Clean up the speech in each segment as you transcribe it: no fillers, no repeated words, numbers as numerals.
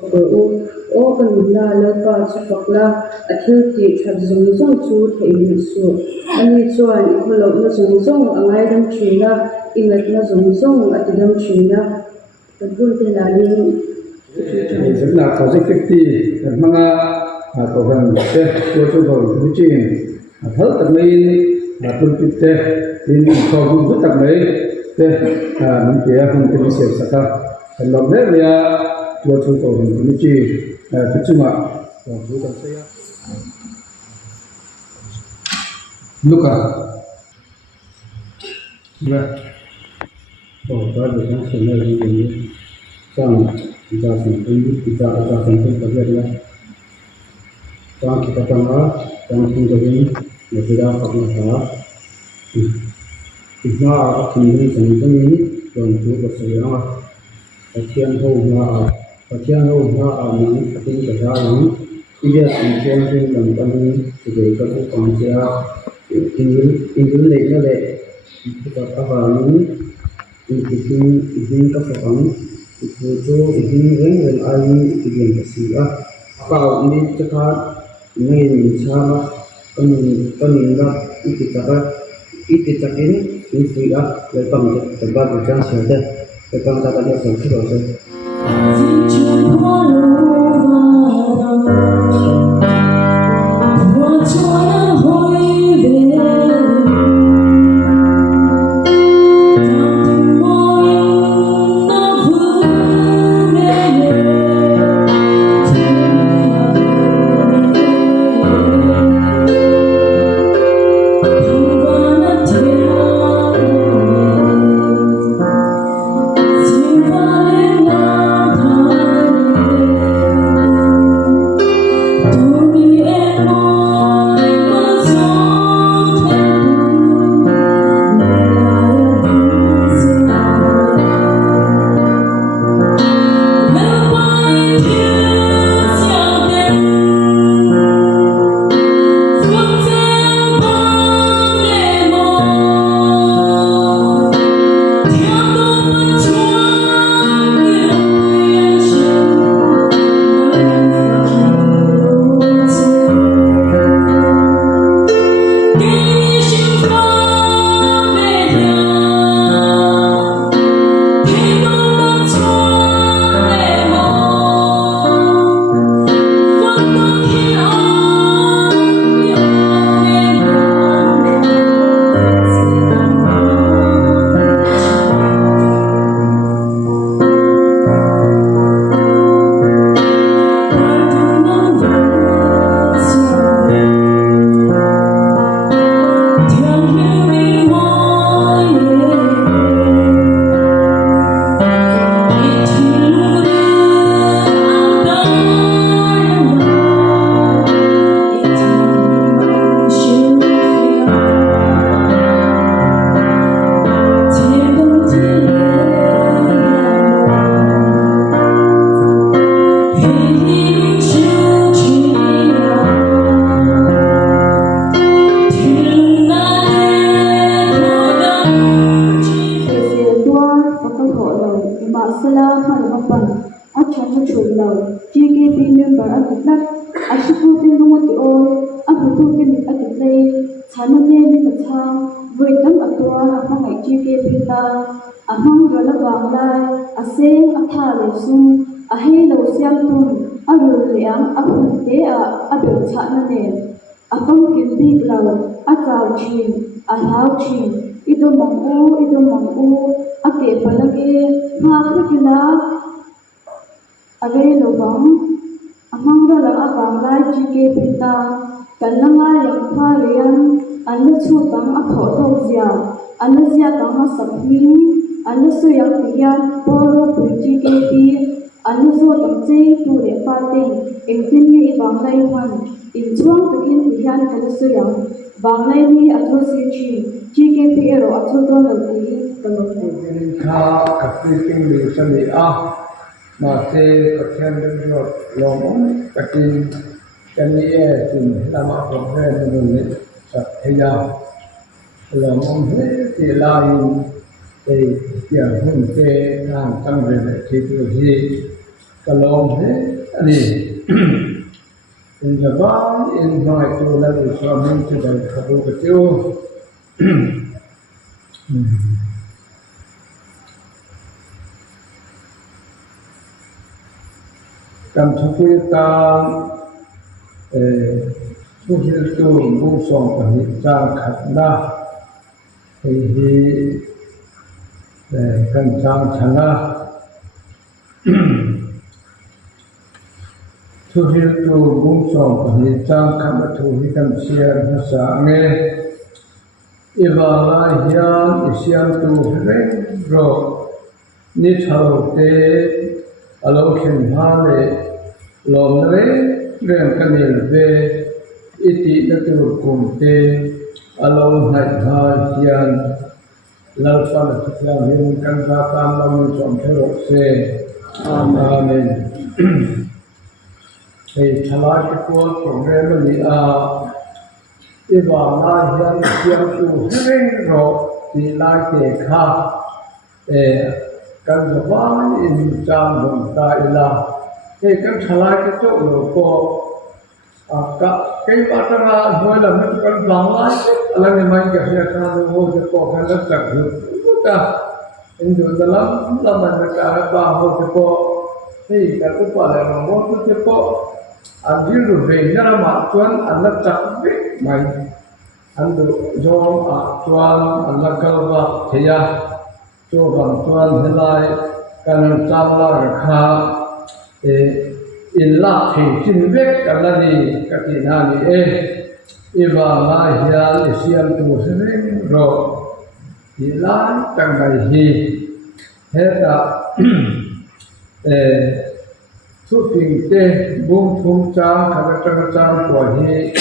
o kanila le ka chapakla athil ti that zong zong chu thein su ani chuan ikhulo na zong zong angai dam thina ingat na zong zong atidam thina tabun te la ni na project 50 mga program te ko chu go ni chi thal tak mai na pun te in ko bu tak mai te min ke hon te se saka lom le ya ko chu go ni chi pichuma ko ko se ya luka ya ba de san se le ni sang kita sampai kita sampai bagaimana sang kita tanggal sang tinggalin negara Pakistan kita akan sampai dan itu bersama kajian homa ini penting sekarang ia sampai dan kami sebagai ketua ingin leknya kita tahu ini keselamatan itu ingin ayu ingin bersih kalau ini cekat ingin cara penindak itu cakin ini sudah lepas tempat berjalan saja lepas catanya selesai masih persen dengan lomong kaki kami tin lama program ini saya lomong di lain yang pun ke yang sampai di situ kalong he ani in the bar in my to level from to the kabu katiu kam thupui ta thu hil tu bu song ta hi cha khat na hi kan chang chana thu hil tu bu song ta hi chang kham thu hi kan share na sa nge iwala hian isiam tu re ro ni thalo te alo khen ha le lom re ren kanil ve iti na tu kum te alo hai ha hian lau pa la thla hin kan ba tam lam som thero se amen ei thala ki ko program ni a iwa na hian siam tu ren ro ti la ke kha kan ba in cham hon ta ila kan thala ki to lo ko ka kai pa ta na hoi la men kan lang lai ala ni mai ka sia ka no ho je ko kan la tak hu ta in jo da la man ka ba ho je ko hei ka ku pa la ma ho je ko a ji ru ve na ma chuan an la tak ve mai an do jo a chuan an la kal ba theya cho bang chuan helai kan cham la kha illa thin vek kalani katina ni iwa ma hian isiam tu sering ro illa tangai hi heta thu phing te bung thum chang khama chang ko hi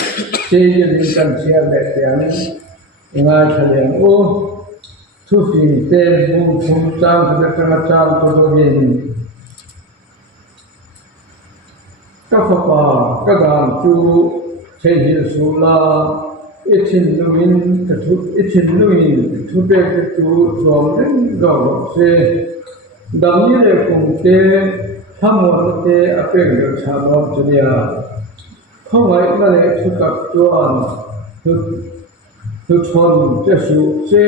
che yin kan sia le tiang nga thaleng u thu phing te bung thum chang khama chang to do yin kapapa kadam chu chehil sula ithin luin thu pe chu from den go se damni le kum te thamo te apek le chama chunia khawai ma le thu kap chuan thu chon che su se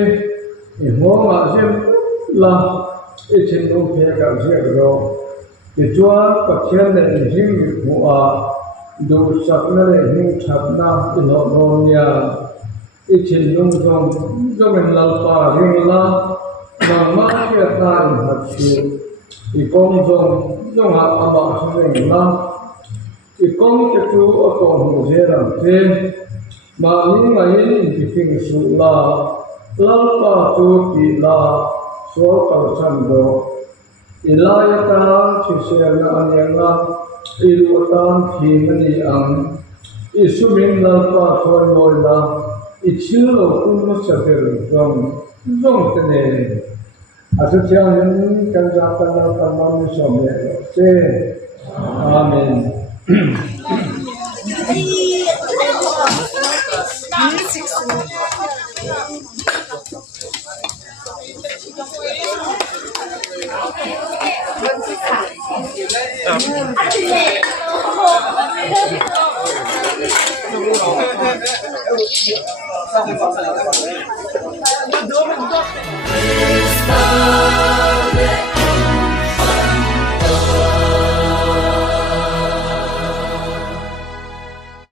e ho ma sem la ithin lu pe ka se ro ke chua pakhian le hing mu a do sakna le hing thapna ino ronya ichin lung zong en lalpa ring la mama ke ta in hachu I kong zong ha ama sing la I kong ke chu o to mu je ram te ma ni ma yin ki fing su la lalpa chu ti la so ka san do Ilayatan sisirna anyala ilutan himani ang isumin lalpa formola ichilo kuno sabir zong tene asociación kanjata na tamam somme se amen Thank you.